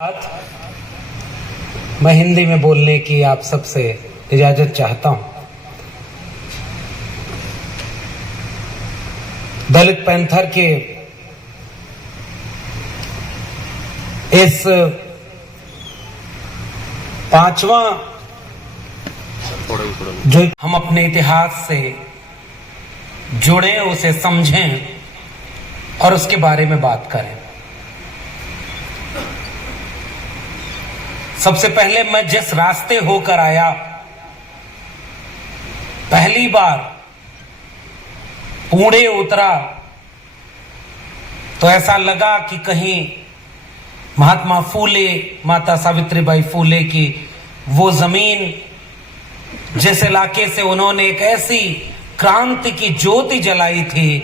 मैं हिंदी में बोलने की आप सबसे इजाजत चाहता हूं। दलित पैंथर के इस पांचवा जो हम अपने इतिहास से जुड़े, उसे समझें और उसके बारे में बात करें। सबसे पहले मैं जिस रास्ते होकर आया, पहली बार पुणे उतरा तो ऐसा लगा कि कहीं महात्मा फूले, माता सावित्रीबाई फूले की वो जमीन, जिस इलाके से उन्होंने एक ऐसी क्रांति की ज्योति जलाई थी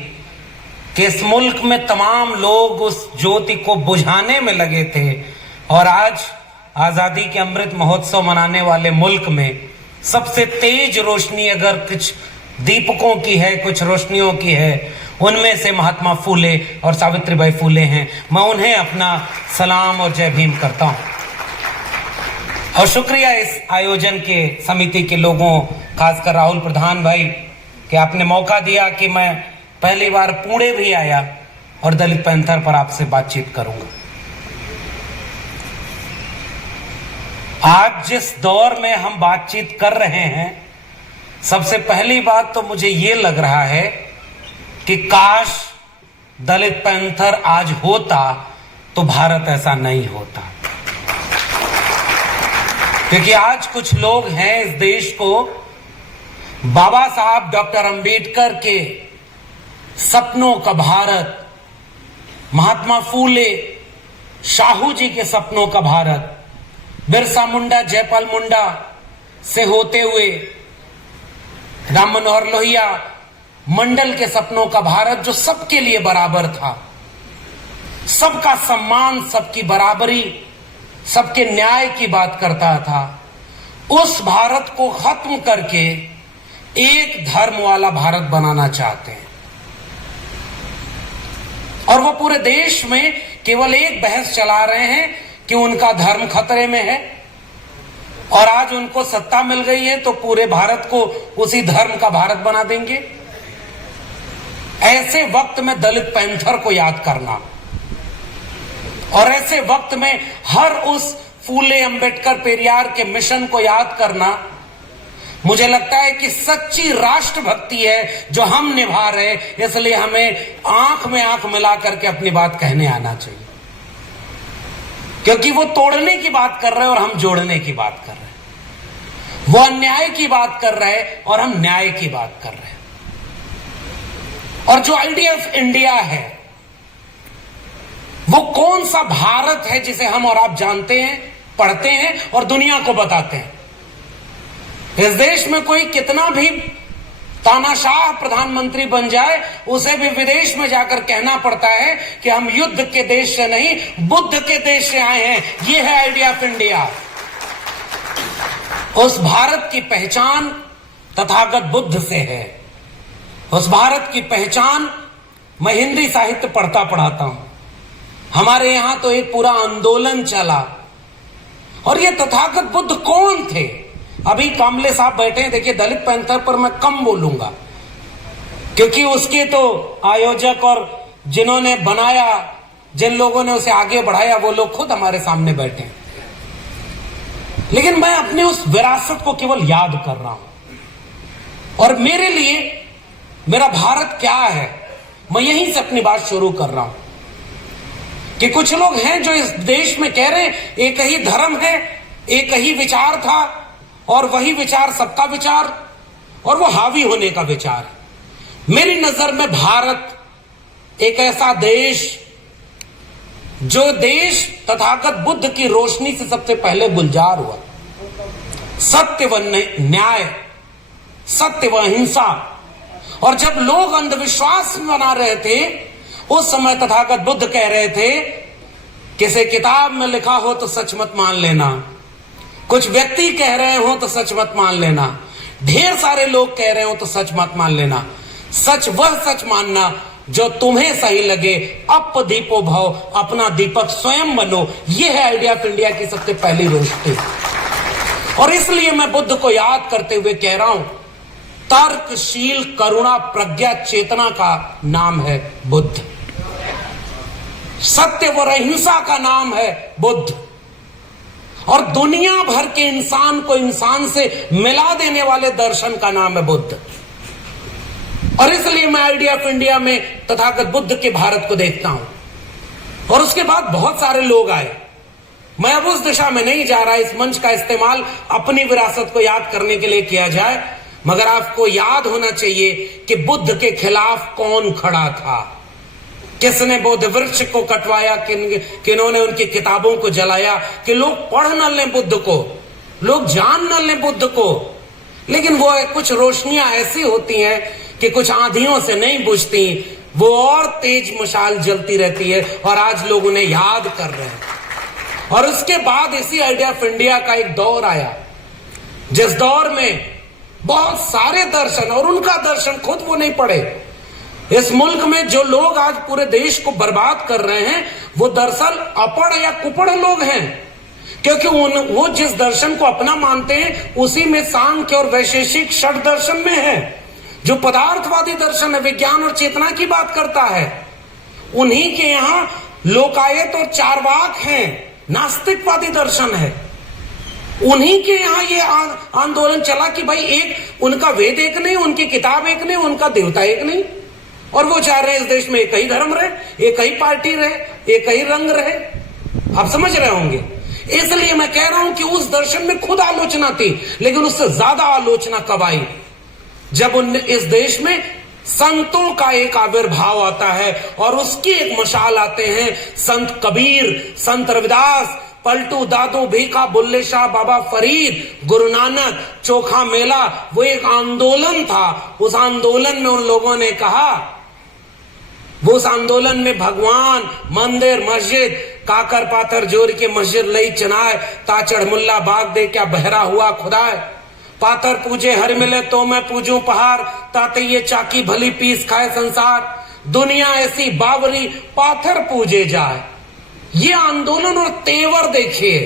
कि इस मुल्क में तमाम लोग उस ज्योति को बुझाने में लगे थे, और आज आजादी के अमृत महोत्सव मनाने वाले मुल्क में सबसे तेज रोशनी अगर कुछ दीपकों की है, कुछ रोशनियों की है, उनमें से महात्मा फूले और सावित्रीबाई फूले हैं। मैं उन्हें अपना सलाम और जय भीम करता हूं, और शुक्रिया इस आयोजन के समिति के लोगों, खासकर राहुल प्रधान भाई, कि आपने मौका दिया कि मैं पहली बार पुणे भी आया और दलित पैंथर पर आपसे बातचीत करूंगा। आज जिस दौर में हम बातचीत कर रहे हैं, सबसे पहली बात तो मुझे ये लग रहा है कि काश दलित पैंथर आज होता तो भारत ऐसा नहीं होता। क्योंकि आज कुछ लोग हैं इस देश को बाबा साहब डॉक्टर अंबेडकर के सपनों का भारत, महात्मा फूले शाहू जी के सपनों का भारत, बिरसा मुंडा, जयपाल मुंडा से होते हुए राम मनोहर लोहिया मंडल के सपनों का भारत, जो सबके लिए बराबर था, सबका सम्मान, सबकी बराबरी, सबके न्याय की बात करता था, उस भारत को खत्म करके एक धर्म वाला भारत बनाना चाहते हैं। और वो पूरे देश में केवल एक बहस चला रहे हैं कि उनका धर्म खतरे में है, और आज उनको सत्ता मिल गई है तो पूरे भारत को उसी धर्म का भारत बना देंगे। ऐसे वक्त में दलित पैंथर को याद करना, और ऐसे वक्त में हर उस फूले, अंबेडकर, पेरियार के मिशन को याद करना, मुझे लगता है कि सच्ची राष्ट्रभक्ति है जो हम निभा रहे। इसलिए हमें आंख में आंख मिला करके अपनी बात कहने आना चाहिए, क्योंकि वो तोड़ने की बात कर रहे हैं और हम जोड़ने की बात कर रहे हैं। वो अन्याय की बात कर रहे हैं और हम न्याय की बात कर रहे हैं। और जो आइडिया ऑफ इंडिया है, वो कौन सा भारत है जिसे हम और आप जानते हैं, पढ़ते हैं और दुनिया को बताते हैं। इस देश में कोई कितना भी तानाशाह प्रधानमंत्री बन जाए, उसे भी विदेश में जाकर कहना पड़ता है कि हम युद्ध के देश से नहीं, बुद्ध के देश से आए हैं। यह है आइडिया ऑफ इंडिया। उस भारत की पहचान तथागत बुद्ध से है। उस भारत की पहचान, मैं हिंदी साहित्य पढ़ता पढ़ाता हूं, हमारे यहां तो एक पूरा आंदोलन चला। और ये तथागत बुद्ध कौन थे? अभी कामले साहब बैठे हैं, देखिए दलित पैंथर पर मैं कम बोलूंगा, क्योंकि उसके तो आयोजक और जिन्होंने बनाया, जिन लोगों ने उसे आगे बढ़ाया, वो लोग खुद हमारे सामने बैठे हैं। लेकिन मैं अपने उस विरासत को केवल याद कर रहा हूं, और मेरे लिए मेरा भारत क्या है, मैं यहीं से अपनी बात शुरू कर रहा हूं। कि कुछ लोग हैं जो इस देश में कह रहे हैं एक ही धर्म है, एक ही विचार था, और वही विचार सबका विचार, और वो हावी होने का विचार है। मेरी नजर में भारत एक ऐसा देश, जो देश तथागत बुद्ध की रोशनी से सबसे पहले गुलजार हुआ। सत्य व न्याय, सत्य व अहिंसा। और जब लोग अंधविश्वास में बना रहे थे, उस समय तथागत बुद्ध कह रहे थे, किसी किताब में लिखा हो तो सच मत मान लेना, कुछ व्यक्ति कह रहे हो तो सच मत मान लेना, ढेर सारे लोग कह रहे हो तो सच मत मान लेना। सच वह सच मानना जो तुम्हें सही लगे, अप दीपो भव, अपना दीपक स्वयं बनो। यह है आइडिया ऑफ इंडिया की सबसे पहली रोशनी। और इसलिए मैं बुद्ध को याद करते हुए कह रहा हूं, तर्कशील करुणा प्रज्ञा चेतना का नाम है बुद्ध, सत्य व अहिंसा का नाम है बुद्ध, और दुनिया भर के इंसान को इंसान से मिला देने वाले दर्शन का नाम है बुद्ध। और इसलिए मैं आइडिया ऑफ इंडिया में तथागत बुद्ध के भारत को देखता हूं। और उसके बाद बहुत सारे लोग आए। मैं अब उस दिशा में नहीं जा रहा, इस मंच का इस्तेमाल अपनी विरासत को याद करने के लिए किया जाए, मगर आपको याद होना चाहिए कि बुद्ध के खिलाफ कौन खड़ा था, किसने बोध वृक्ष को कटवाया, किन्होंने उनकी किताबों को जलाया कि लोग पढ़ न लें बुद्ध को, लोग जान न लें बुद्ध को। लेकिन वो कुछ रोशनियां ऐसी होती हैं कि कुछ आंधियों से नहीं बुझती, वो और तेज मशाल जलती रहती है, और आज लोग उन्हें याद कर रहे हैं। और उसके बाद इसी आइडिया ऑफ इंडिया का एक दौर आया, जिस दौर में बहुत सारे दर्शन, और उनका दर्शन खुद वो नहीं पढ़े। इस मुल्क में जो लोग आज पूरे देश को बर्बाद कर रहे हैं, वो दरअसल अपढ़ या कुपढ़ लोग हैं, क्योंकि वो जिस दर्शन को अपना मानते हैं उसी में सांख्य और वैशेषिक षट दर्शन में है, जो पदार्थवादी दर्शन है, विज्ञान और चेतना की बात करता है। उन्हीं के यहां लोकायत और चार्वाक हैं, नास्तिकवादी दर्शन है। उन्हीं के यहां ये आंदोलन चला कि भाई एक उनका वेद एक नहीं, उनकी किताब एक नहीं, उनका देवता एक नहीं, और वो चाह रहे हैं इस देश में एक ही धर्म रहे, एक ही पार्टी रहे, एक ही रंग रहे। आप समझ रहे होंगे। इसलिए मैं कह रहा हूं कि उस दर्शन में खुद आलोचना थी, लेकिन उससे ज्यादा आलोचना कब आई, जब इस देश में संतों का एक आविर्भाव आता है, और उसकी एक मशाल आते हैं संत कबीर, संत रविदास, पलटू दादू भीखा, बुल्ले शाह, बाबा फरीद, गुरु नानक, चोखा मेला। वो एक आंदोलन था। उस आंदोलन में उन लोगों ने कहा, वो उस आंदोलन में भगवान, मंदिर, मस्जिद, काकर पाथर जोर के मस्जिद लई चनाए, ताचड़ मुल्ला बाग दे क्या बहरा हुआ खुदाए, पाथर पूजे हर मिले तो मैं पूजूं पहाड़, ताते ये चाकी भली पीस खाए संसार, दुनिया ऐसी बावरी पाथर पूजे जाए। ये आंदोलन और तेवर देखिए,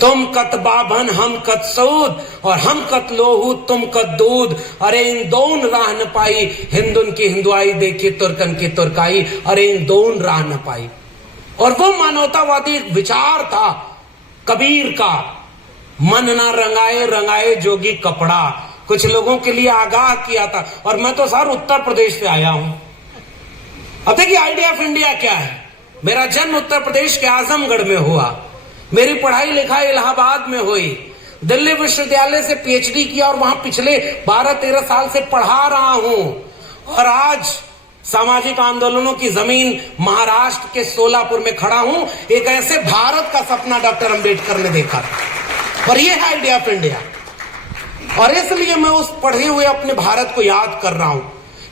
तुम कत बाभन हम कत सऊद, और हम कत लोहू तुम कत दूध, अरे इन दोन राह न पाई, हिंदुन की हिंदुआई देखी तुर्कन की तुर्काई, अरे इन दोन राह न पाई। और वो मानवतावादी विचार था कबीर का, मन ना रंगाए रंगाए जोगी कपड़ा, कुछ लोगों के लिए आगाह किया था। और मैं तो सर उत्तर प्रदेश से आया हूं। अब देखिए आइडिया ऑफ इंडिया क्या है। मेरा जन्म उत्तर प्रदेश के आजमगढ़ में हुआ, मेरी पढ़ाई लिखाई इलाहाबाद में हुई, दिल्ली विश्वविद्यालय से पीएचडी किया, और वहां पिछले 12-13 साल से पढ़ा रहा हूं। और आज सामाजिक आंदोलनों की जमीन महाराष्ट्र के सोलापुर में खड़ा हूं। एक ऐसे भारत का सपना डॉक्टर अंबेडकर ने देखा, और यह है आइडिया ऑफ इंडिया। और इसलिए मैं उस पढ़े हुए अपने भारत को याद कर रहा हूं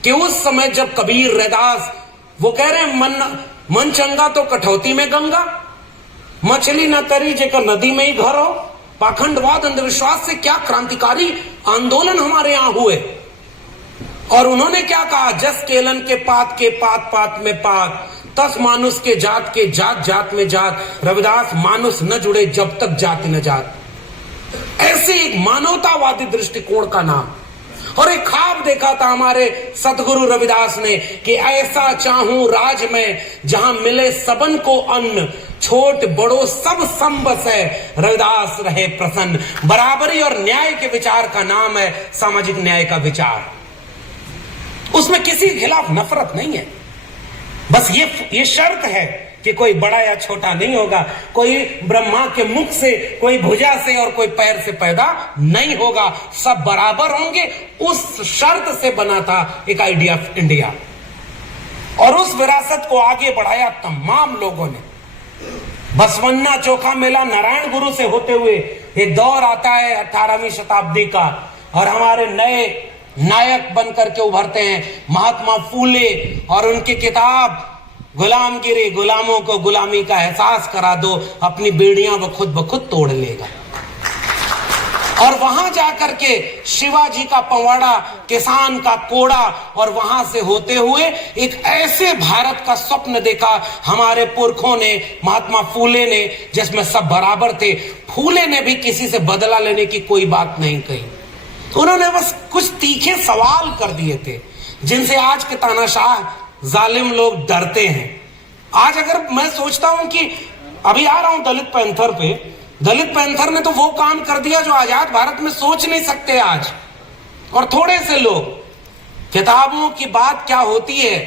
कि उस समय जब कबीर, रैदास, वो कह रहे हैं मन चंगा तो कठौती में गंगा, मछली न तरी जेकर नदी में ही घर हो। पाखंडवाद, अंधविश्वास से क्या क्रांतिकारी आंदोलन हमारे यहां हुए। और उन्होंने क्या कहा, जस केलन के पात पात में पात, तस मानुष के जात जात में जात, रविदास मानुष न जुड़े जब तक जाति न जात। ऐसे एक मानवतावादी दृष्टिकोण का नाम। और एक ख्वाब देखा था हमारे सतगुरु रविदास ने कि ऐसा चाहूं राज में जहां मिले सबन को अन्न, छोट बड़ो सब संबस है, रविदास रहे प्रसन्न। बराबरी और न्याय के विचार का नाम है सामाजिक न्याय का विचार। उसमें किसी के खिलाफ नफरत नहीं है, बस ये शर्त है कि कोई बड़ा या छोटा नहीं होगा, कोई ब्रह्मा के मुख से, कोई भुजा से और कोई पैर से पैदा नहीं होगा, सब बराबर होंगे। उस शर्त से बना था एक आइडिया ऑफ इंडिया। और उस विरासत को आगे बढ़ाया तमाम लोगों ने। बसवन्ना, चोखा मेला, नारायण गुरु से होते हुए एक दौर आता है 18वीं शताब्दी का, और हमारे नए नायक बनकर के उभरते हैं महात्मा फूले, और उनकी किताब गुलामगिरी, गुलामों को गुलामी का एहसास करा दो, अपनी बेड़ियां वो खुद ब खुद तोड़ लेगा। और वहां जाकर के शिवाजी का पवाड़ा, किसान का कोड़ा, और वहां से होते हुए एक ऐसे भारत का स्वप्न देखा हमारे पुरखों ने, महात्मा फूले ने, जिसमें सब बराबर थे। फूले ने भी किसी से बदला लेने की कोई बात नहीं कही। उन्होंने बस कुछ तीखे सवाल कर दिए थे जिनसे आज के तानाशाह जालिम लोग डरते हैं। आज अगर मैं सोचता हूं कि अभी आ रहा हूं दलित पैंथर पे, दलित पैंथर ने तो वो काम कर दिया जो आजाद भारत में सोच नहीं सकते आज। और थोड़े से लोग, किताबों की बात क्या होती है,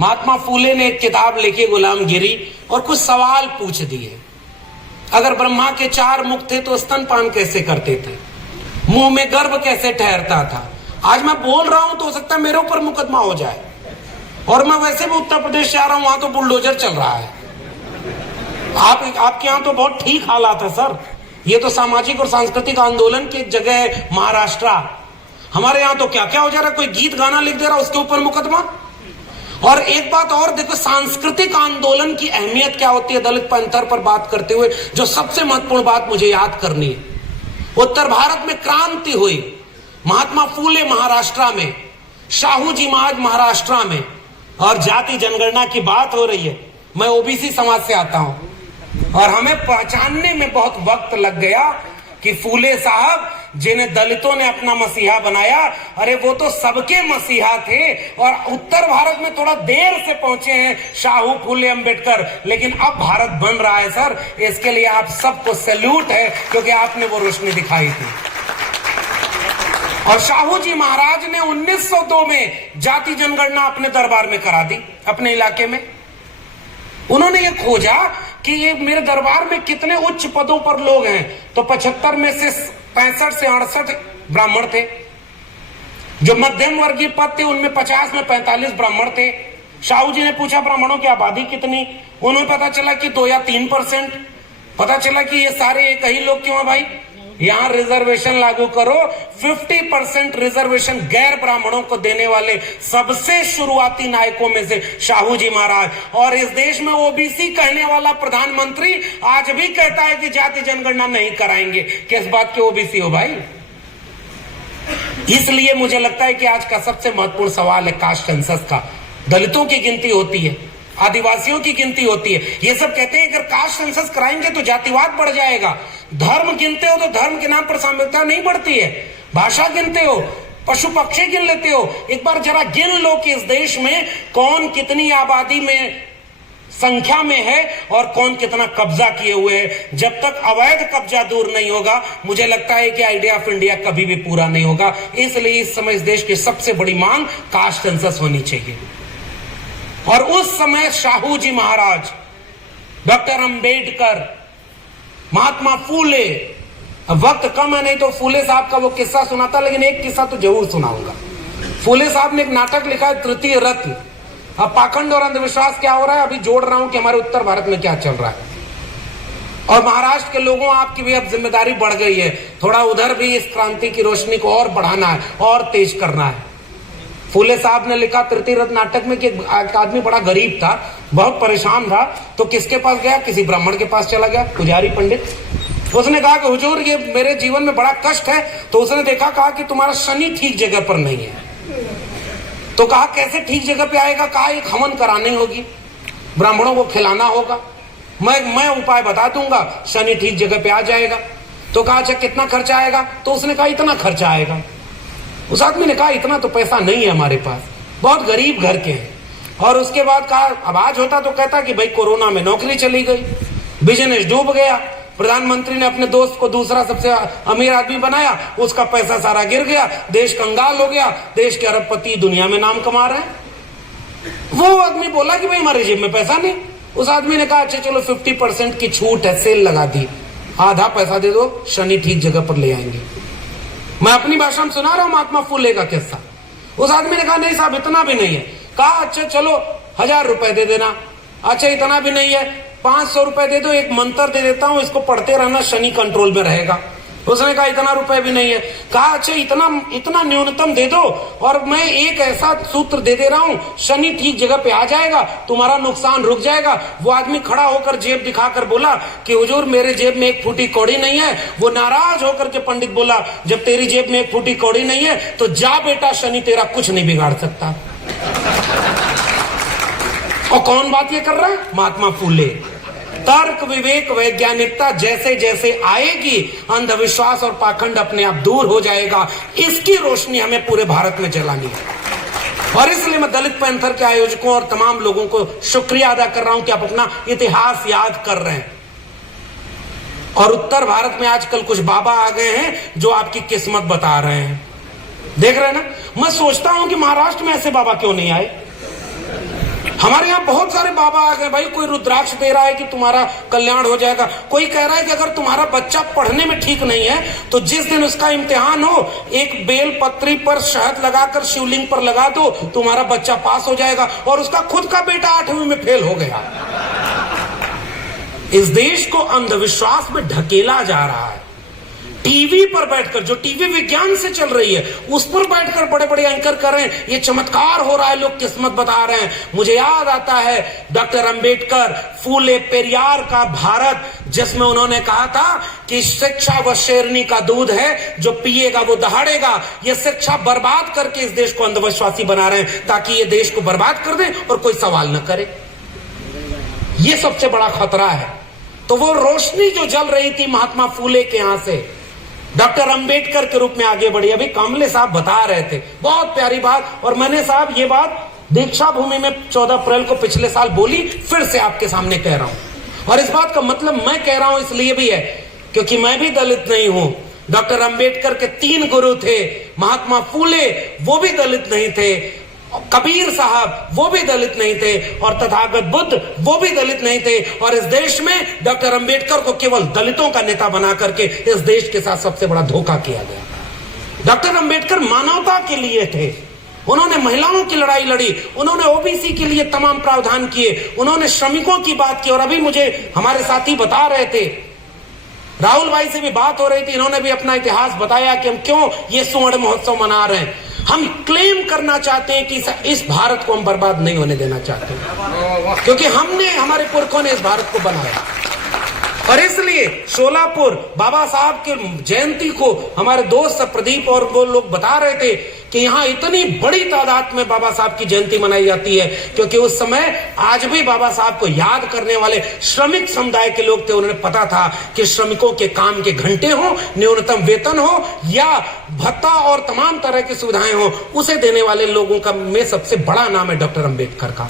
महात्मा फूले ने एक किताब लिखी गुलामगिरी, और कुछ सवाल पूछ दिए। अगर ब्रह्मा के 4 मुख थे तो स्तनपान कैसे करते थे, मुंह में गर्भ कैसे ठहरता था। आज मैं बोल रहा हूं तो हो सकता है मेरे ऊपर मुकदमा हो जाए, और मैं वैसे भी उत्तर प्रदेश से आ रहा हूं, वहां तो बुलडोजर चल रहा है। आपके यहां तो बहुत ठीक हालात है सर। ये तो सामाजिक और सांस्कृतिक आंदोलन की एक जगह है महाराष्ट्र। हमारे यहां तो क्या क्या हो जा रहा है, कोई गीत गाना लिख दे रहा उसके ऊपर मुकदमा। और एक बात और देखो, सांस्कृतिक आंदोलन की अहमियत क्या होती है दलित पैंथर पर बात करते हुए, जो सबसे महत्वपूर्ण बात मुझे याद करनी है। उत्तर भारत में क्रांति हुई, महात्मा फूले महाराष्ट्र में, शाहू जी महाराज महाराष्ट्र में, और जाति जनगणना की बात हो रही है। मैं ओबीसी समाज से आता हूं और हमें पहचानने में बहुत वक्त लग गया कि फूले साहब जिन्हें दलितों ने अपना मसीहा बनाया, अरे वो तो सबके मसीहा थे। और उत्तर भारत में थोड़ा देर से पहुंचे हैं शाहू फूले अंबेडकर, लेकिन अब भारत बन रहा है सर। इसके लिए आप सबको सैल्यूट है, क्योंकि आपने वो रोशनी दिखाई थी। और शाहू जी महाराज ने 1902 में जाति जनगणना अपने दरबार में करा दी, अपने इलाके में। उन्होंने ये खोजा कि ये मेरे दरबार में कितने उच्च पदों पर लोग हैं, तो 75 में से 65 से 68 ब्राह्मण थे। जो मध्यम वर्गीय पद थे उनमें 50 में 45 ब्राह्मण थे। शाहू जी ने पूछा ब्राह्मणों की आबादी कितनी, उन्हें पता चला कि 2 या 3%। पता चला कि ये सारे एक ही लोग क्यों है भाई, यहां रिजर्वेशन लागू करो। 50% रिजर्वेशन गैर ब्राह्मणों को देने वाले सबसे शुरुआती नायकों में से शाहू जी महाराज। और इस देश में ओबीसी कहने वाला प्रधानमंत्री आज भी कहता है कि जाति जनगणना नहीं कराएंगे। किस बात के ओबीसी हो भाई? इसलिए मुझे लगता है कि आज का सबसे महत्वपूर्ण सवाल है कास्ट सेंसस का। दलितों की गिनती होती है, आदिवासियों की गिनती होती है। ये सब कहते हैं अगर कास्ट सेंसस कराएंगे तो जातिवाद बढ़ जाएगा। धर्म गिनते हो तो धर्म के नाम पर साम्यता नहीं बढ़ती है। भाषा गिनते हो, पशु पक्षी गिन लेते हो। एक बार जरा गिन लो कि इस देश में कौन कितनी आबादी में संख्या में है और कौन कितना कब्जा किए हुए है। जब तक अवैध कब्जा दूर नहीं होगा, मुझे लगता है कि आइडिया ऑफ इंडिया कभी भी पूरा नहीं होगा। इसलिए इस समय इस देश की सबसे बड़ी मांग कास्ट सेंसस होनी चाहिए। और उस समय शाहू जी महाराज, डॉक्टर अंबेडकर, महात्मा फूले, वक्त कम है नहीं तो फूले साहब का वो किस्सा सुनाता, लेकिन एक किस्सा तो जरूर सुनाऊंगा। फूले साहब ने एक नाटक लिखा है तृतीय रत्न। अब पाखंड और अंधविश्वास क्या हो रहा है अभी जोड़ रहा हूं कि हमारे उत्तर भारत में क्या चल रहा है। और महाराष्ट्र के लोगों, आपकी भी अब जिम्मेदारी बढ़ गई है, थोड़ा उधर भी इस क्रांति की रोशनी को और बढ़ाना है और तेज करना है। फूले साहब ने लिखा तृतीय रत्न नाटक में कि एक आदमी बड़ा गरीब था, बहुत परेशान था, तो किसके पास गया? किसी ब्राह्मण के पास चला गया, पुजारी पंडित। उसने कहा कि हुजूर ये मेरे जीवन में बड़ा कष्ट है। तो उसने देखा, कहा कि तुम्हारा शनि ठीक जगह पर नहीं है। तो कहा कैसे ठीक जगह पे आएगा? कहा एक हवन करानी होगी, ब्राह्मणों को खिलाना होगा, मैं उपाय बता दूंगा, शनि ठीक जगह पे आ जाएगा। तो कहा अच्छा कितना खर्चा आएगा? तो उसने कहा इतना खर्चा आएगा। उस आदमी ने कहा इतना तो पैसा नहीं है हमारे पास, बहुत गरीब घर के हैं। और उसके बाद कहा अब आज होता तो कहता कि भाई कोरोना में नौकरी चली गई, बिजनेस डूब गया, प्रधानमंत्री ने अपने दोस्त को दूसरा सबसे अमीर आदमी बनाया, उसका पैसा सारा गिर गया, देश कंगाल हो गया, देश के अरबपति दुनिया में नाम कमा रहे हैं। वो आदमी बोला कि भाई हमारे जेब में पैसा नहीं। उस आदमी ने कहा अच्छा चलो 50% की छूट है, सेल लगा दी, आधा पैसा दे दो, शनि ठीक जगह पर ले आएंगे। मैं अपनी भाषा में सुना रहा हूं महात्मा फूले का किस्सा। उस आदमी ने कहा नहीं साहब इतना भी नहीं है। कहा अच्छा चलो 1000 रुपए दे देना। अच्छा इतना भी नहीं है, 500 रुपए दे दो, एक मंत्र दे देता हूं, इसको पढ़ते रहना, शनि कंट्रोल में रहेगा। उसने कहा इतना रुपए भी नहीं है। कहा अच्छा इतना न्यूनतम दे दो और मैं एक ऐसा सूत्र दे रहा हूं, शनि ठीक जगह पे आ जाएगा, तुम्हारा नुकसान रुक जाएगा। वो आदमी खड़ा होकर जेब दिखाकर बोला कि हुजूर मेरे जेब में एक फूटी कौड़ी नहीं है। वो नाराज होकर के पंडित बोला जब तेरी जेब में एक फूटी कौड़ी नहीं है तो जा बेटा, शनि तेरा कुछ नहीं बिगाड़ सकता। और कौन बात ये कर रहा है? महात्मा फूले। तर्क, विवेक, वैज्ञानिकता जैसे जैसे आएगी, अंधविश्वास और पाखंड अपने आप दूर हो जाएगा। इसकी रोशनी हमें पूरे भारत में जलानी है। और इसलिए मैं दलित पैंथर के आयोजकों और तमाम लोगों को शुक्रिया अदा कर रहा हूं कि आप अपना इतिहास याद कर रहे हैं। और उत्तर भारत में आजकल कुछ बाबा आ गए हैं जो आपकी किस्मत बता रहे हैं। देख रहे हैं ना? मैं सोचता हूं कि महाराष्ट्र में ऐसे बाबा क्यों नहीं आए। हमारे यहाँ बहुत सारे बाबा आ गए भाई। कोई रुद्राक्ष दे रहा है कि तुम्हारा कल्याण हो जाएगा, कोई कह रहा है कि अगर तुम्हारा बच्चा पढ़ने में ठीक नहीं है तो जिस दिन उसका इम्तिहान हो एक बेल पत्री पर शहद लगाकर शिवलिंग पर लगा दो, तुम्हारा बच्चा पास हो जाएगा। और उसका खुद का बेटा 8वीं में फेल हो गया। इस देश को अंधविश्वास में ढकेला जा रहा है। टीवी पर बैठकर, जो टीवी विज्ञान से चल रही है उस पर बैठकर बड़े बड़े एंकर कर रहे हैं। ये चमत्कार हो रहा है, लोग किस्मत बता रहे हैं। मुझे याद आता है डॉक्टर अंबेडकर, फूले पेरियार का भारत, जिसमें उन्होंने कहा था कि शिक्षा वो शेरनी का दूध है, जो पिएगा वो दहाड़ेगा। ये शिक्षा बर्बाद करके इस देश को अंधविश्वासी बना रहे हैं ताकि ये देश को बर्बाद कर दें और कोई सवाल न करे। ये सबसे बड़ा खतरा है। तो वो रोशनी जो जल रही थी महात्मा फूले के यहां से डॉक्टर अंबेडकर के रूप में आगे बढ़ी। अभी कामले साहब बता रहे थे, बहुत प्यारी बात। और मैंने साहब ये बात दीक्षा भूमि में 14 अप्रैल को पिछले साल बोली, फिर से आपके सामने कह रहा हूं। और इस बात का मतलब मैं कह रहा हूं इसलिए भी है क्योंकि मैं भी दलित नहीं हूं। डॉक्टर अंबेडकर के 3 गुरु थे। महात्मा फूले वो भी दलित नहीं थे, कबीर साहब वो भी दलित नहीं थे, और तथागत बुद्ध वो भी दलित नहीं थे। और इस देश में डॉक्टर अंबेडकर को केवल दलितों का नेता बना करके इस देश के साथ सबसे बड़ा धोखा किया गया। डॉक्टर अंबेडकर मानवता के लिए थे। उन्होंने महिलाओं की लड़ाई लड़ी, उन्होंने ओबीसी के लिए तमाम प्रावधान किए, उन्होंने श्रमिकों की बात की। और अभी मुझे हमारे साथी बता रहे थे, राहुल भाई से भी बात हो रही थी, इन्होंने भी अपना इतिहास बताया कि हम क्यों ये स्वर्ण महोत्सव मना रहे हैं। हम क्लेम करना चाहते हैं कि इस भारत को हम बर्बाद नहीं होने देना चाहते, क्योंकि हमारे पुरखों ने इस भारत को बनाया। और इसलिए शोलापुर बाबा साहब के जयंती को हमारे दोस्त प्रदीप और वो लोग बता रहे थे कि यहाँ इतनी बड़ी तादाद में बाबा साहब की जयंती मनाई जाती है क्योंकि उस समय आज भी बाबा साहब को याद करने वाले श्रमिक समुदाय के लोग थे। उन्हें पता था कि श्रमिकों के काम के घंटे हो, न्यूनतम वेतन हो या भत्ता और तमाम तरह की सुविधाएं हो, उसे देने वाले लोगों का में सबसे बड़ा नाम है डॉक्टर अंबेडकर का।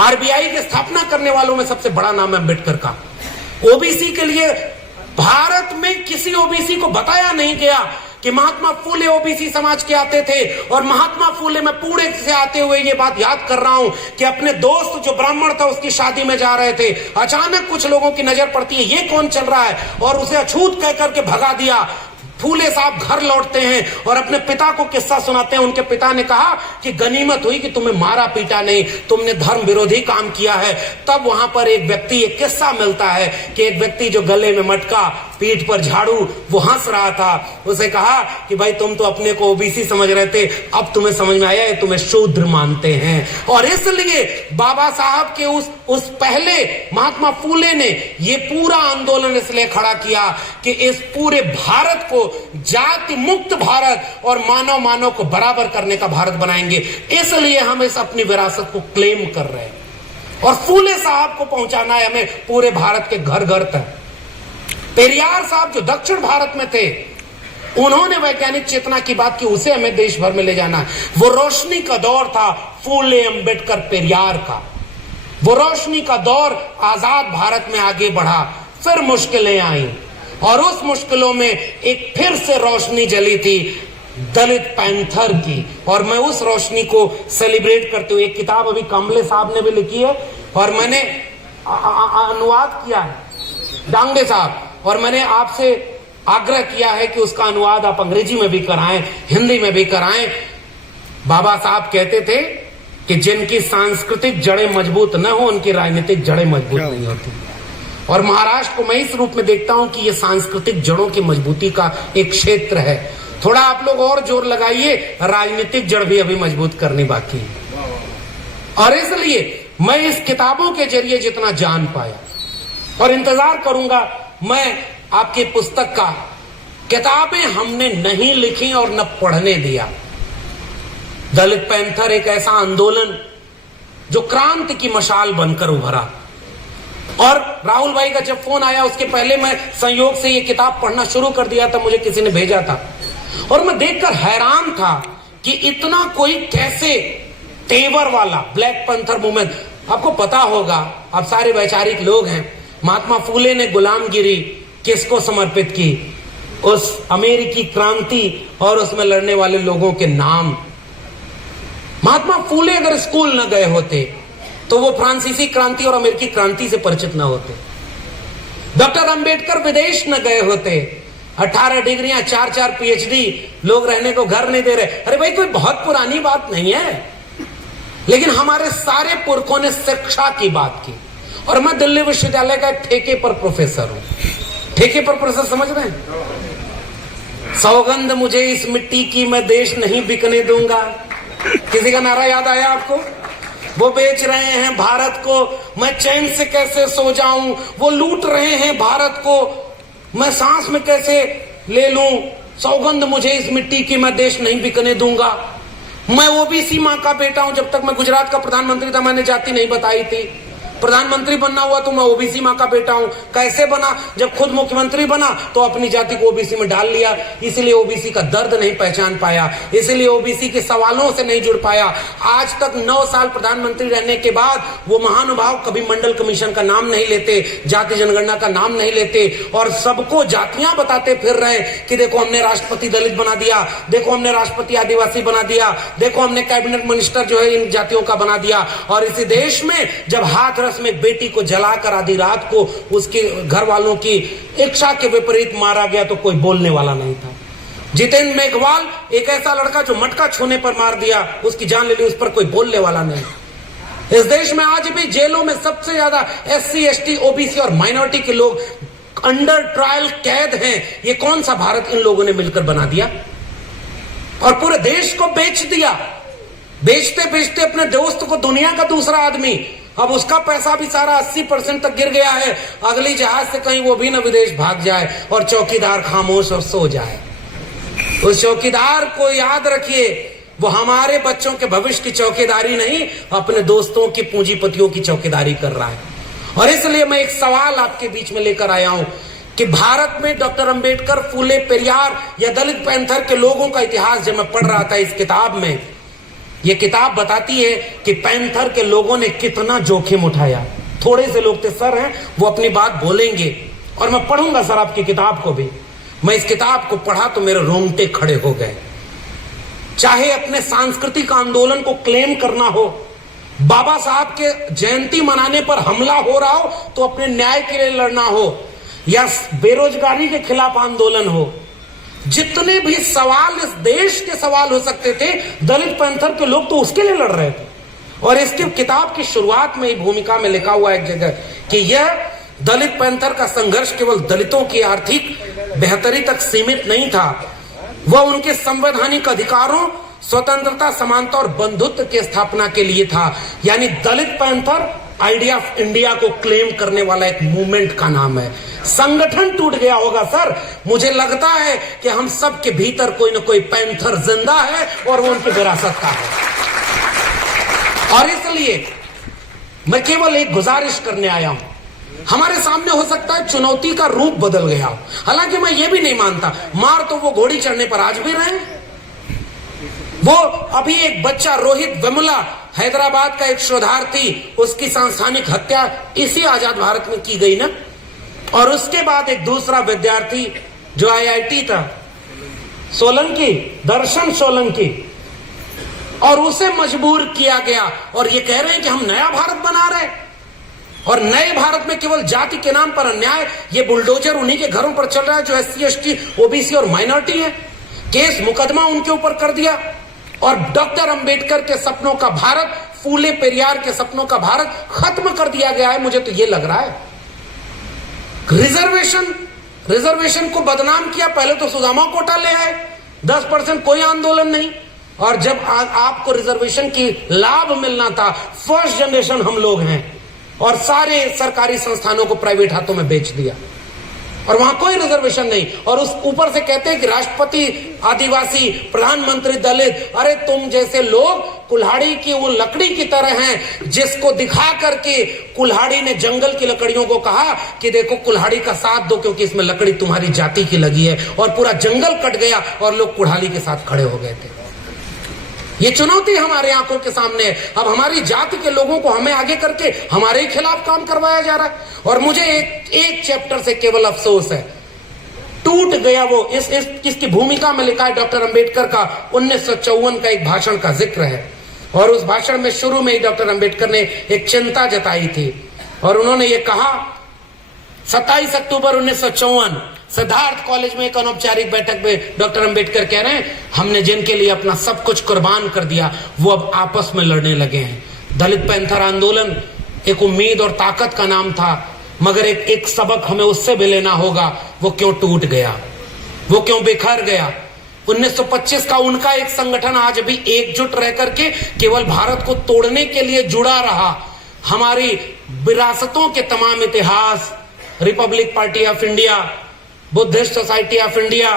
आरबीआई की स्थापना करने वालों में सबसे बड़ा नाम है अंबेडकर का। ओबीसी के लिए भारत में किसी ओबीसी को बताया नहीं गया कि महात्मा फूले ओबीसी समाज के आते थे। और महात्मा फूले में पूरे से आते हुए ये बात याद कर रहा हूं कि अपने दोस्त जो ब्राह्मण था उसकी शादी में जा रहे थे, अचानक कुछ लोगों की नजर पड़ती है ये कौन चल रहा है, और उसे अछूत कह करके भगा दिया। फूले साहब घर लौटते हैं और अपने पिता को किस्सा सुनाते हैं। उनके पिता ने कहा कि गनीमत हुई कि तुम्हें मारा पीटा नहीं, तुमने धर्म विरोधी काम किया है। तब वहां पर एक व्यक्ति, एक किस्सा मिलता है कि एक व्यक्ति जो गले में मटका, पीठ पर झाड़ू, वो हंस रहा था। उसे कहा कि भाई तुम तो अपने को ओबीसी समझ रहे थे, अब तुम्हें समझ में आया है तुम्हें शूद्र मानते हैं। और इसलिए बाबा साहब के उस पहले महात्मा फूले ने ये पूरा आंदोलन इसलिए खड़ा किया कि इस पूरे भारत को जाति मुक्त भारत और मानव को बराबर करने का भारत बनाएंगे। इसलिए हम इस अपनी विरासत को क्लेम कर रहे हैं और फूले साहब को पहुंचाना है हमें पूरे भारत के घर घर तक। पेरियार साहब जो दक्षिण भारत में थे, उन्होंने वैज्ञानिक चेतना की बात की, उसे हमें देश भर में ले जाना है। वो रोशनी का दौर था फूले, अंबेडकर, पेरियार का। वो रोशनी का दौर आजाद भारत में आगे बढ़ा। फिर मुश्किलें आई और उस मुश्किलों में एक फिर से रोशनी जली थी दलित पैंथर की। और मैं उस रोशनी को सेलिब्रेट करते हुए एक किताब अभी कामले साहब ने भी लिखी है और मैंने अनुवाद किया है, डांगे साहब, और मैंने आपसे आग्रह किया है कि उसका अनुवाद आप अंग्रेजी में भी कराएं, हिंदी में भी कराएं। बाबा साहब कहते थे कि जिनकी सांस्कृतिक जड़ें मजबूत न हो उनकी राजनीतिक जड़ें मजबूत नहीं होती। और महाराष्ट्र को मैं इस रूप में देखता हूं कि यह सांस्कृतिक जड़ों की मजबूती का एक क्षेत्र है। थोड़ा आप लोग और जोर लगाइए, राजनीतिक जड़ भी अभी मजबूत करनी बाकी है। और इसलिए मैं इस किताबों के जरिए जितना जान पाया, और इंतजार करूंगा मैं आपकी पुस्तक का। किताबें हमने नहीं लिखी और न पढ़ने दिया। दलित पैंथर एक ऐसा आंदोलन जो क्रांति की मशाल बनकर उभरा। और राहुल भाई का जब फोन आया, उसके पहले मैं संयोग से ये किताब पढ़ना शुरू कर दिया था, मुझे किसी ने भेजा था, और मैं देखकर हैरान था कि इतना कोई कैसे तेवर वाला ब्लैक पैंथर मूवमेंट। आपको पता होगा, आप सारे वैचारिक लोग हैं, महात्मा फूले ने गुलामगिरी किसको समर्पित की? उस अमेरिकी क्रांति और उसमें लड़ने वाले लोगों के नाम। महात्मा फूले अगर स्कूल न गए होते तो वो फ्रांसीसी क्रांति और अमेरिकी क्रांति से परिचित न होते। डॉक्टर अंबेडकर विदेश न गए होते, 18 डिग्रियां 4-4 PhD, लोग रहने को घर नहीं दे रहे। अरे भाई, कोई बहुत पुरानी बात नहीं है, लेकिन हमारे सारे पुरखों ने शिक्षा की बात की। और मैं दिल्ली विश्वविद्यालय का ठेके पर प्रोफेसर हूं। ठेके पर प्रोफेसर समझ रहे हैं? सौगंध मुझे इस मिट्टी की, मैं देश नहीं बिकने दूंगा। किसी का नारा याद आया आपको? वो बेच रहे हैं भारत को, मैं चैन से कैसे सो जाऊं। वो लूट रहे हैं भारत को, मैं सांस में कैसे ले लूं। सौगंध मुझे इस मिट्टी की, मैं देश नहीं बिकने दूंगा। मैं ओबीसी मां का बेटा हूं। जब तक मैं गुजरात का प्रधानमंत्री था, मैंने जाति नहीं बताई थी। प्रधानमंत्री बनना हुआ तो मैं ओबीसी मां का बेटा हूं। कैसे बना? जब खुद मुख्यमंत्री बना तो अपनी जाति को ओबीसी में डाल लिया। इसलिए ओबीसी का दर्द नहीं पहचान पाया, इसलिए ओबीसी के सवालों से नहीं जुड़ पाया। आज तक 9 साल प्रधानमंत्री रहने के बाद वो महानुभाव कभी मंडल कमीशन का नाम नहीं लेते, जाति जनगणना का नाम नहीं लेते, और सबको जातियां बताते फिर रहे कि देखो हमने राष्ट्रपति दलित बना दिया, देखो हमने राष्ट्रपति आदिवासी बना दिया, देखो हमने कैबिनेट मिनिस्टर जो है इन जातियों का बना दिया। और इसी देश में जब हाथरस में एक बेटी को जलाकर आधी रात को उसके घर वालों की इच्छा के विपरीत मारा गया तो कोई बोलने वाला नहीं था। जितेंद्र मेघवाल एक ऐसा लड़का जो मटका छूने पर मार दिया, उसकी जान ले ली, उस पर कोई बोलने वाला नहीं। इस देश में आज भी जेलों में सबसे ज्यादा SC, ST, OBC और माइनॉरिटी के लोग अंडर ट्रायल कैद हैं। ये कौन सा भारत इन लोगों ने मिलकर बना दिया और पूरे देश को बेच दिया। बेचते बेचते अपने दोस्त को दुनिया का दूसरा आदमी, अब उसका पैसा भी सारा 80% तक गिर गया है। अगली जहाज से कहीं वो भी न विदेश भाग जाए और चौकीदार खामोश और सो जाए। उस चौकीदार को याद रखिए, वो हमारे बच्चों के भविष्य की चौकीदारी नहीं, अपने दोस्तों की पूंजीपतियों की चौकीदारी कर रहा है। और इसलिए मैं एक सवाल आपके बीच में लेकर आया हूं कि भारत में डॉक्टर अंबेडकर, फूले, पेरियार या दलित पैंथर के लोगों का इतिहास जब मैं पढ़ रहा था इस किताब में, ये किताब बताती है कि पैंथर के लोगों ने कितना जोखिम उठाया। थोड़े से लोग थे सर हैं, वो अपनी बात बोलेंगे और मैं पढ़ूंगा सर आपकी किताब को भी। मैं इस किताब को पढ़ा तो मेरे रोंगटे खड़े हो गए। चाहे अपने सांस्कृतिक आंदोलन को क्लेम करना हो, बाबा साहब के जयंती मनाने पर हमला हो रहा हो तो अपने न्याय के लिए लड़ना हो, या बेरोजगारी के खिलाफ आंदोलन हो, जितने भी सवाल इस देश के सवाल हो सकते थे, दलित पैंथर के लोग तो उसके लिए लड़ रहे थे। और इसकी किताब की शुरुआत में ही भूमिका में लिखा हुआ एक जगह कि यह दलित पैंथर का संघर्ष केवल दलितों की आर्थिक बेहतरी तक सीमित नहीं था, वह उनके संवैधानिक अधिकारों, स्वतंत्रता, समानता और बंधुत्व की स्थापना के लिए था। यानी दलित पैंथर आइडिया ऑफ इंडिया को क्लेम करने वाला एक मूवमेंट का नाम है। संगठन टूट गया होगा सर, मुझे लगता है कि हम सब के भीतर कोई ना कोई पैंथर जिंदा है और वो उनकी विरासत का है। और इसलिए मैं केवल एक गुजारिश करने आया हूं। हमारे सामने हो सकता है चुनौती का रूप बदल गया हो, हालांकि मैं ये भी नहीं मानता, मार तो वो घोड़ी चढ़ने पर आज भी रहे। वो अभी एक बच्चा रोहित वेमुला, हैदराबाद का एक शोधार्थी, उसकी सांस्थानिक हत्या इसी आजाद भारत में की गई ना। और उसके बाद एक दूसरा विद्यार्थी जो IIT था, सोलंकी, दर्शन सोलंकी, और उसे मजबूर किया गया। और ये कह रहे हैं कि हम नया भारत बना रहे हैं, और नए भारत में केवल जाति के नाम पर अन्याय, ये बुलडोजर उन्हीं के घरों पर चल रहा है जो SC, ST, OBC और माइनॉरिटी है। केस मुकदमा उनके ऊपर कर दिया। और डॉक्टर अंबेडकर के सपनों का भारत, फूले पेरियार के सपनों का भारत खत्म कर दिया गया है। मुझे तो ये लग रहा है रिजर्वेशन को बदनाम किया। पहले तो सुदामा कोटा ले आए, 10% कोई आंदोलन नहीं। और जब आपको रिजर्वेशन की लाभ मिलना था, फर्स्ट जनरेशन हम लोग हैं, और सारे सरकारी संस्थानों को प्राइवेट हाथों में बेच दिया, और वहां कोई रिजर्वेशन नहीं। और उस ऊपर से कहते हैं कि राष्ट्रपति आदिवासी, प्रधानमंत्री दलित। अरे तुम जैसे लोग कुल्हाड़ी की वो लकड़ी की तरह हैं, जिसको दिखा करके कुल्हाड़ी ने जंगल की लकड़ियों को कहा कि देखो कुल्हाड़ी का साथ दो, क्योंकि इसमें लकड़ी तुम्हारी जाति की लगी है, और पूरा जंगल कट गया और लोग कुल्हाड़ी के साथ खड़े हो गए थे। ये चुनौती हमारे आंखों के सामने है। अब हमारी जाति के लोगों को हमें आगे करके हमारे ही खिलाफ काम करवाया जा रहा है। और मुझे एक चैप्टर से केवल अफसोस है, टूट गया वो इसकी भूमिका में लिखा है डॉक्टर अंबेडकर का 1954 का एक भाषण का जिक्र है। और उस भाषण में शुरू में ही डॉक्टर अंबेडकर ने एक चिंता जताई थी, और उन्होंने ये कहा, 27 अक्टूबर 1954 सिद्धार्थ कॉलेज में एक अनौपचारिक बैठक में डॉक्टर अंबेडकर कह रहे हैं, हमने जिनके लिए अपना सब कुछ कुर्बान कर दिया वो अब आपस में लड़ने लगे हैं। दलित पैंथर आंदोलन एक उम्मीद और ताकत का नाम था, मगर एक सबक हमें उससे भी लेना होगा, वो क्यों टूट गया, वो क्यों बिखर गया। 1925 का उनका एक संगठन आज भी एकजुट रह करके केवल भारत को तोड़ने के लिए जुड़ा रहा। हमारी विरासतों के तमाम इतिहास, Republic party of India, Buddhist society of India,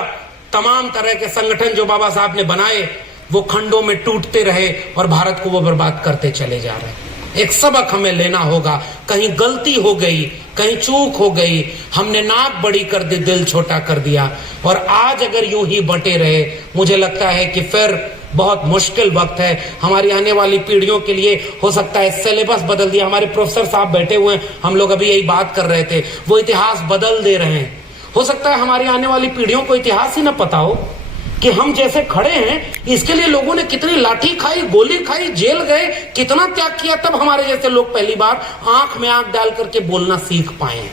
तमाम तरह के संगठन जो बाबा साहब ने बनाए, वो खंडों में टूटते रहे और भारत को वो बर्बाद करते चले जा रहे हैं। एक सबक हमें लेना होगा, कहीं गलती हो गई, कहीं चूक हो गई, हमने नाक बड़ी कर दी, दिल छोटा कर दिया, और आज अगर यूं ही बटे रहे, मुझे लगता है कि फिर बहुत मुश्किल वक्त है हमारी आने वाली पीढ़ियों के लिए। हो सकता है सिलेबस बदल दिया, हमारे प्रोफेसर साहब बैठे हुए हैं, हम लोग अभी यही बात कर रहे थे, वो इतिहास बदल दे रहे हैं। हो सकता है हमारी आने वाली पीढ़ियों को इतिहास ही ना पता हो कि हम जैसे खड़े हैं, इसके लिए लोगों ने कितनी लाठी खाई, गोली खाई, जेल गए, कितना त्याग किया, तब हमारे जैसे लोग पहली बार आंख में आंख डाल करके बोलना सीख पाए।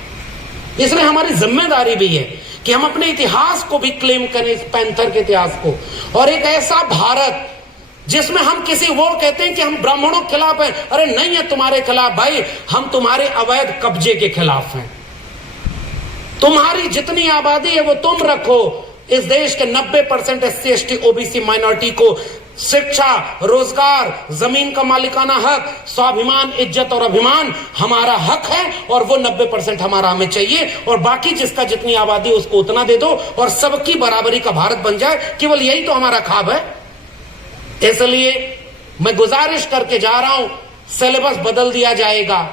इसलिए हमारी जिम्मेदारी भी है कि हम अपने इतिहास को भी क्लेम करें, इस पैंथर के इतिहास को, और एक ऐसा भारत जिसमें हम किसी वो कहते हैं कि हम ब्राह्मणों के खिलाफ हैं, अरे नहीं है तुम्हारे खिलाफ भाई, हम तुम्हारे अवैध कब्जे के खिलाफ हैं। तुम्हारी जितनी आबादी है वो तुम रखो, इस देश के 90% SC ST OBC माइनॉरिटी को शिक्षा, रोजगार, जमीन का मालिकाना हक, स्वाभिमान, इज्जत और अभिमान हमारा हक है, और वो 90% हमारा हमें चाहिए, और बाकी जिसका जितनी आबादी है उसको उतना दे दो, और सबकी बराबरी का भारत बन जाए। केवल यही तो हमारा ख्वाब है। इसलिए मैं गुजारिश करके जा रहा हूं, सिलेबस बदल दिया जाएगा।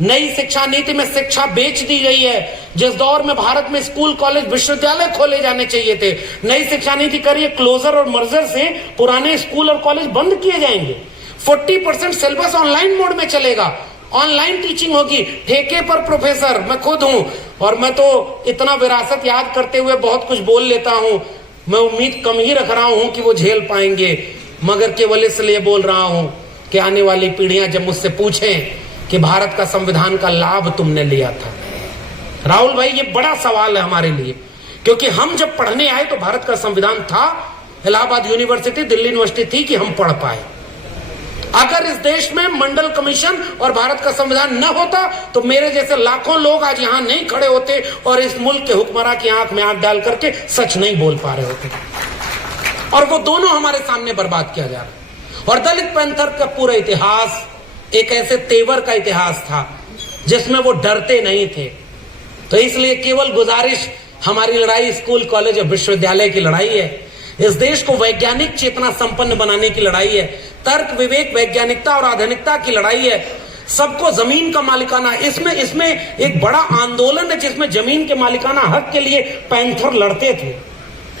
नई शिक्षा नीति में शिक्षा बेच दी गई है। जिस दौर में भारत में स्कूल, कॉलेज, विश्वविद्यालय खोले जाने चाहिए थे, नई शिक्षा नीति करिए क्लोजर और मर्जर से पुराने स्कूल और कॉलेज बंद किए जाएंगे। 40% सिलेबस ऑनलाइन मोड में चलेगा, ऑनलाइन टीचिंग होगी, ठेके पर प्रोफेसर। मैं खुद हूं, और मैं तो इतना विरासत याद करते हुए बहुत कुछ बोल लेता हूं। मैं उम्मीद कम ही रख रहा हूं कि वो झेल पाएंगे, मगर केवल इसलिए बोल रहा हूं कि आने वाली पीढ़ियां जब मुझसे पूछें कि भारत का संविधान का लाभ तुमने लिया था, राहुल भाई ये बड़ा सवाल है हमारे लिए, क्योंकि हम जब पढ़ने आए तो भारत का संविधान था, इलाहाबाद यूनिवर्सिटी, दिल्ली यूनिवर्सिटी थी कि हम पढ़ पाए। अगर इस देश में मंडल कमीशन और भारत का संविधान न होता तो मेरे जैसे लाखों लोग आज यहां नहीं खड़े होते और इस मुल्क के हुक्मरान की आंख में आंख डाल करके सच नहीं बोल पा रहे होते, और वो दोनों हमारे सामने बर्बाद किया जा रहा है। और दलित पैंथर का पूरा इतिहास एक ऐसे तेवर का इतिहास था जिसमें वो डरते नहीं थे। तो इसलिए केवल गुजारिश, हमारी लड़ाई स्कूल, कॉलेज और विश्वविद्यालय की लड़ाई है। इस देश को वैज्ञानिक चेतना संपन्न बनाने की लड़ाई है, तर्क, विवेक, वैज्ञानिकता और आधुनिकता की लड़ाई है। सबको जमीन का मालिकाना, इसमें एक बड़ा आंदोलन है जिसमें जमीन के मालिकाना हक के लिए पैंथर लड़ते थे,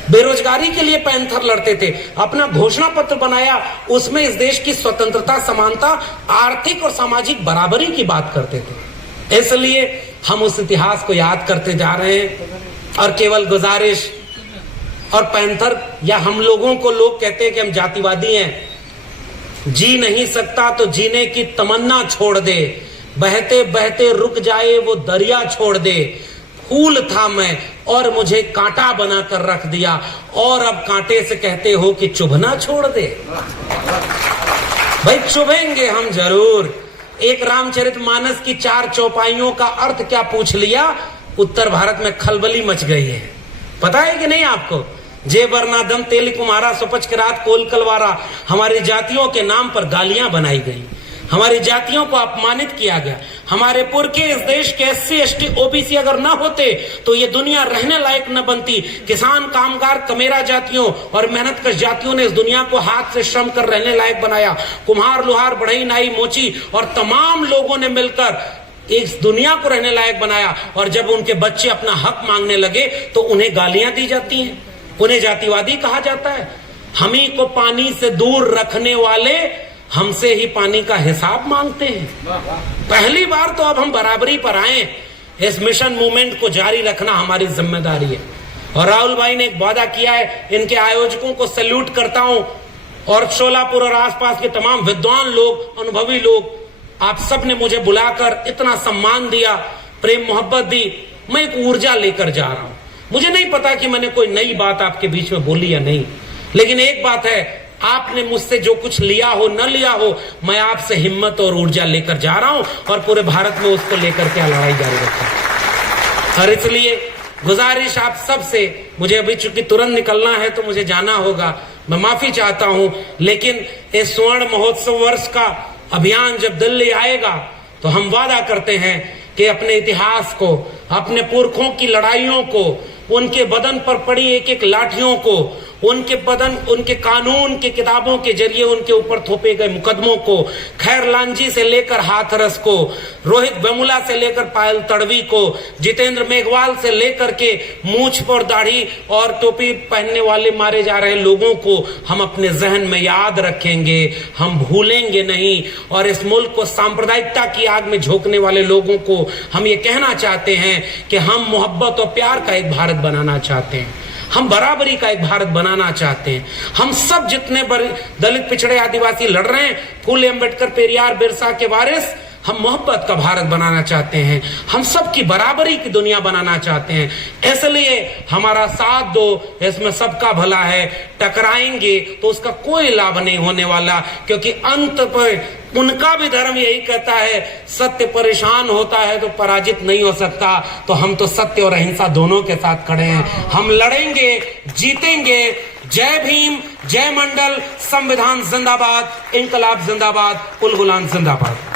बेरोजगारी के लिए पैंथर लड़ते थे, अपना घोषणा पत्र बनाया, उसमें इस देश की स्वतंत्रता, समानता, आर्थिक और सामाजिक बराबरी की बात करते थे। इसलिए हम उस इतिहास को याद करते जा रहे हैं। और केवल गुजारिश, और पैंथर या हम लोगों को लोग कहते हैं कि हम जातिवादी हैं, जी नहीं सकता तो जीने की तमन्ना छोड़ दे, बहते बहते रुक जाए वो दरिया छोड़ दे, फूल था मैं और मुझे कांटा बनाकर रख दिया, और अब कांटे से कहते हो कि चुभना छोड़ दे। भाई चुभेंगे हम जरूर। एक रामचरितमानस की 4 चौपाइयों का अर्थ क्या पूछ लिया, उत्तर भारत में खलबली मच गई है। पता है कि नहीं आपको? जे बरनादम तेली कुमारा सुपच के रात कोल कलवारा, हमारी जातियों के नाम पर गालियां बनाई गई, हमारी जातियों को अपमानित किया गया। हमारे पुरखे इस देश के SC ST OBC अगर ना होते तो ये दुनिया रहने लायक न बनती। किसान, कामगार, कमेरा जातियों और मेहनतकश जातियों ने इस दुनिया को हाथ से श्रम कर रहने लायक बनाया। कुम्हार, लोहार, बढ़ई, नाई, मोची और तमाम लोगों ने मिलकर इस दुनिया को रहने लायक बनाया। और जब उनके बच्चे अपना हक मांगने लगे तो उन्हें गालियां दी जाती हैं, उन्हें जातिवादी कहा जाता है। हम ही को पानी से दूर रखने वाले हमसे ही पानी का हिसाब मांगते हैं। पहली बार तो अब हम बराबरी पर आए। इस मिशन मूवमेंट को जारी रखना हमारी जिम्मेदारी है। और राहुल भाई ने एक वादा किया है, इनके आयोजकों को सैल्यूट करता हूं। और शोलापुर और आसपास के तमाम विद्वान लोग, अनुभवी लोग, आप सब ने मुझे बुलाकर इतना सम्मान दिया, प्रेम मोहब्बत दी। मैं एक ऊर्जा लेकर जा रहा हूं। मुझे नहीं पता कि मैंने कोई नई बात आपके बीच में बोली या नहीं, लेकिन एक बात है, आपने मुझसे जो कुछ लिया हो न लिया हो, मैं आपसे हिम्मत और ऊर्जा लेकर जा रहा हूं और पूरे भारत में उसको लेकर के लड़ाई जारी रखा। और इसलिए गुजारिश आप सब से, मुझे अभी चूंकि तुरंत निकलना है तो मुझे जाना होगा, मैं माफी चाहता हूं। लेकिन इस स्वर्ण महोत्सव वर्ष का अभियान जब दिल्ली आएगा तो हम वादा करते हैं कि अपने इतिहास को, अपने पुरखों की लड़ाइयों को, उनके बदन पर पड़ी एक एक लाठियों को, उनके बदन, उनके कानून की किताबों के जरिए उनके ऊपर थोपे गए मुकदमों को, खैर लांजी से लेकर हाथरस को, रोहित वेमुला से लेकर पायल तड़वी को, जितेंद्र मेघवाल से लेकर के मूंछ पर दाढ़ी और टोपी पहनने वाले मारे जा रहे लोगों को हम अपने जहन में याद रखेंगे, हम भूलेंगे नहीं। और इस मुल्क को सांप्रदायिकता की आग में झोंकने वाले लोगों को हम ये कहना चाहते हैं कि हम मोहब्बत और प्यार का एक भारत बनाना चाहते हैं, हम बराबरी का एक भारत बनाना चाहते हैं। हम सब जितने दलित, पिछड़े, आदिवासी लड़ रहे हैं, फूले, अंबेडकर, पेरियार, बिरसा के वारिस, हम मोहब्बत का भारत बनाना चाहते हैं, हम सबकी बराबरी की दुनिया बनाना चाहते हैं। इसलिए हमारा साथ दो, इसमें सबका भला है। टकराएंगे तो उसका कोई लाभ नहीं होने वाला, क्योंकि अंत पर उनका भी धर्म यही कहता है, सत्य परेशान होता है तो पराजित नहीं हो सकता। तो हम तो सत्य और अहिंसा दोनों के साथ खड़े हैं, हम लड़ेंगे, जीतेंगे। जय भीम, जय मंडल, संविधान जिंदाबाद, इंकलाब जिंदाबाद, उल गुलाम जिंदाबाद।